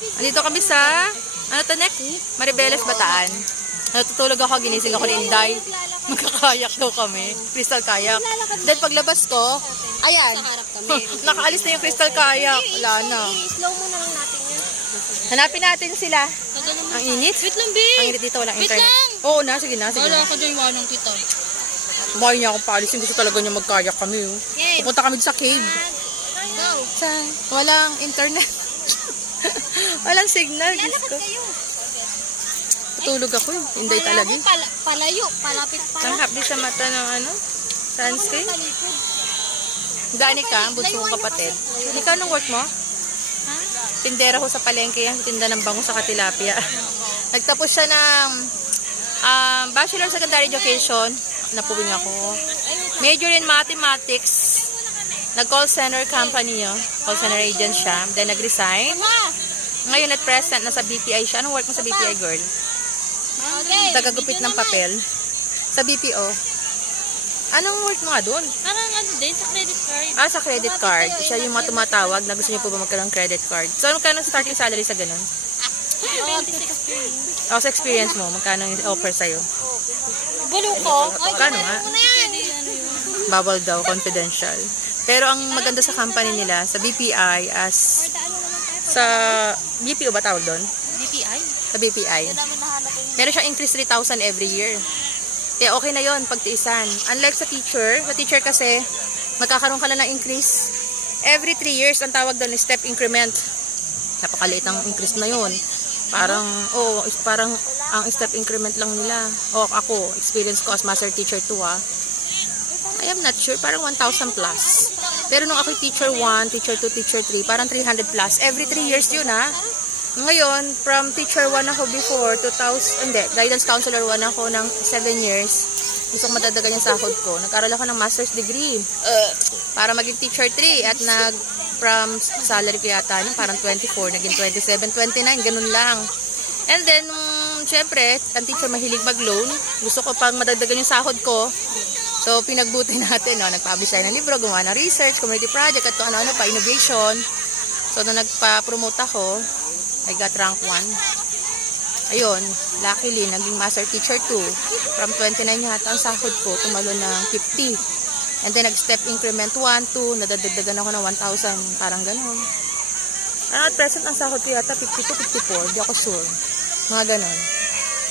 Andito kami sa, ano to next? Maribeles Bataan. Natutulog ako, ginising ako ni Inday. Magkakayak daw kami. Crystal kayak. Then paglabas ko, ayan. Nakaalis na yung crystal kayak. Wala na. I-slow mo na lang natin yan. Hanapin natin sila. Ang init. Wait lang, babe. Ang init dito, walang Wait internet. lang. Oo na, sige na, sige Wala na. ka dyan, iwanan kita. Bahay niya akong paalisin. Gusto talaga niya magkayak kami. Oh. Game. Pupunta kami sa cave. Go. Saan? Walang internet. walang signal. Diyos ko. kayo. Tutulog ako. eh. Hindi talaga. eh. Pala, palayo. Palapit pa. Ang hapdi sa mata ng ano? Sunscreen? Sa likod. Dani ka, ang bunso kong kapatid. Ikaw nung work mo? Ha? Tindera ko sa palengke yan, tinda ng bango sa katilapia. Nagtapos siya ng um, Bachelor Secondary Education. Napuwing ako. Major in Mathematics. Nag-call center company yun. Call center agent siya. Then nag-resign. Ngayon at present, nasa BPI siya. Anong work mo sa BPI, girl? Okay. Tagagupit ng papel. Sa BPO. Anong work mo nga doon? Parang ano din, sa credit card. Ah, sa credit card. Siya yung mga tumatawag na gusto niyo po ba magkaroon ng credit card. So, magkano starting salary sa ganun? 26 experience. O, sa experience mo, magkano yung offer sa'yo? Gulo ko. Magkano nga? Bawal daw, confidential. Pero ang maganda sa company nila, sa BPI, as sa BPO ba tawag doon? DTI? Sa BPI. Meron siyang increase 3,000 every year. Kaya okay na yon pagtiisan. Unlike sa teacher, sa teacher kasi, magkakaroon ka na ng increase. Every 3 years, ang tawag doon is step increment. Napakaliit ang increase na yon Parang, oh, is parang ang step increment lang nila. O ako, experience ko as master teacher 2 ah. I am not sure, parang 1,000 plus. Pero nung ako teacher 1, teacher 2, teacher 3, parang 300 plus. Every 3 years yun ah. Ngayon, from teacher 1 ako before, 2000, hindi, guidance counselor 1 ako ng 7 years. Gusto ko madadagan yung sahod ko. Nag-aral ako ng master's degree. para maging teacher 3 at nag from salary ko yata nung parang 24, naging 27, 29, ganun lang. And then, um, syempre, ang teacher mahilig mag-loan. Gusto ko pang madagdagan yung sahod ko. So, pinagbuti natin, no? nag-publish tayo ng libro, gumawa ng research, community project, at ano-ano pa, innovation. So, nung nagpa-promote ako, I got rank 1. Ayun, luckily, naging master teacher 2. From 29 yata ang sahod ko, tumalo ng 50. And then, nag-step increment 1, 2, nadadagdagan ako ng 1,000, parang ganun. Ah, at present, ang sahod ko yata 52, 54, di ako sure. Mga ganun.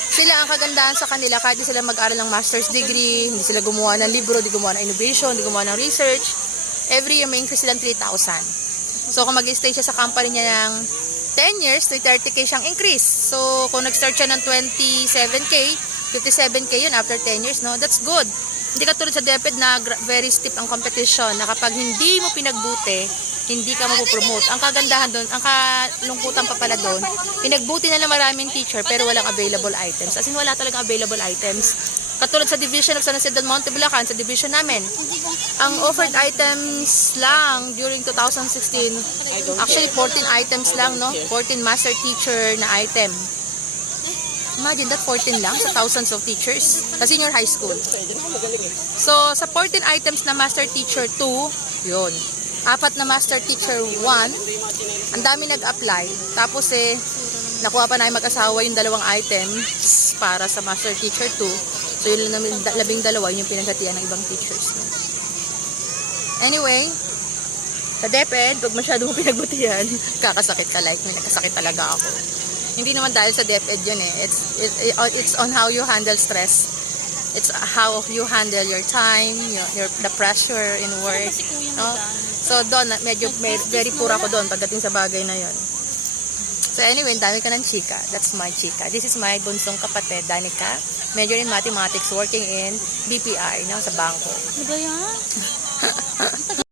Sila, ang kagandahan sa kanila, kahit sila mag-aral ng master's degree, hindi sila gumawa ng libro, di gumawa ng innovation, di gumawa ng research, every year may increase silang 3,000. So, kung mag-stay siya sa company niya ng 10 years, may 30k siyang increase. So, kung nag-start siya ng 27k, 57k yun after 10 years, no? That's good. Hindi ka tulad sa DepEd na very steep ang competition na kapag hindi mo pinagbuti, hindi ka mapopromote. Ang kagandahan doon, ang kalungkutan pa pala doon, pinagbuti na lang maraming teacher pero walang available items. As in, wala talagang available items. Katulad sa division of San Jose del Monte, Bulacan, sa division namin, ang offered items lang during 2016, actually 14 items lang, no? 14 master teacher na item. Imagine that 14 lang sa thousands of teachers sa senior high school. So, sa 14 items na master teacher 2, yun. Apat na master teacher 1, ang dami nag-apply. Tapos eh, nakuha pa na mag-asawa yung dalawang items para sa master teacher 2. So, yun lang namin, da- labing dalawa yun yung pinaghatian ng ibang teachers. No? Anyway, sa DepEd, huwag masyado mo pinagbutihan. Kakasakit ka like may nagkasakit talaga ako. Hindi naman dahil sa DepEd yun eh. It's, it, it- it's on how you handle stress. It's how you handle your time, your, your the pressure in work. Kasi kuya No? So doon, medyo may, very poor ako doon pagdating sa bagay na yon. So anyway, dami ka ng chika. That's my chika. This is my bunsong kapatid, Danica. Major in mathematics, working in BPI, no, sa bangko. Ano ba yan?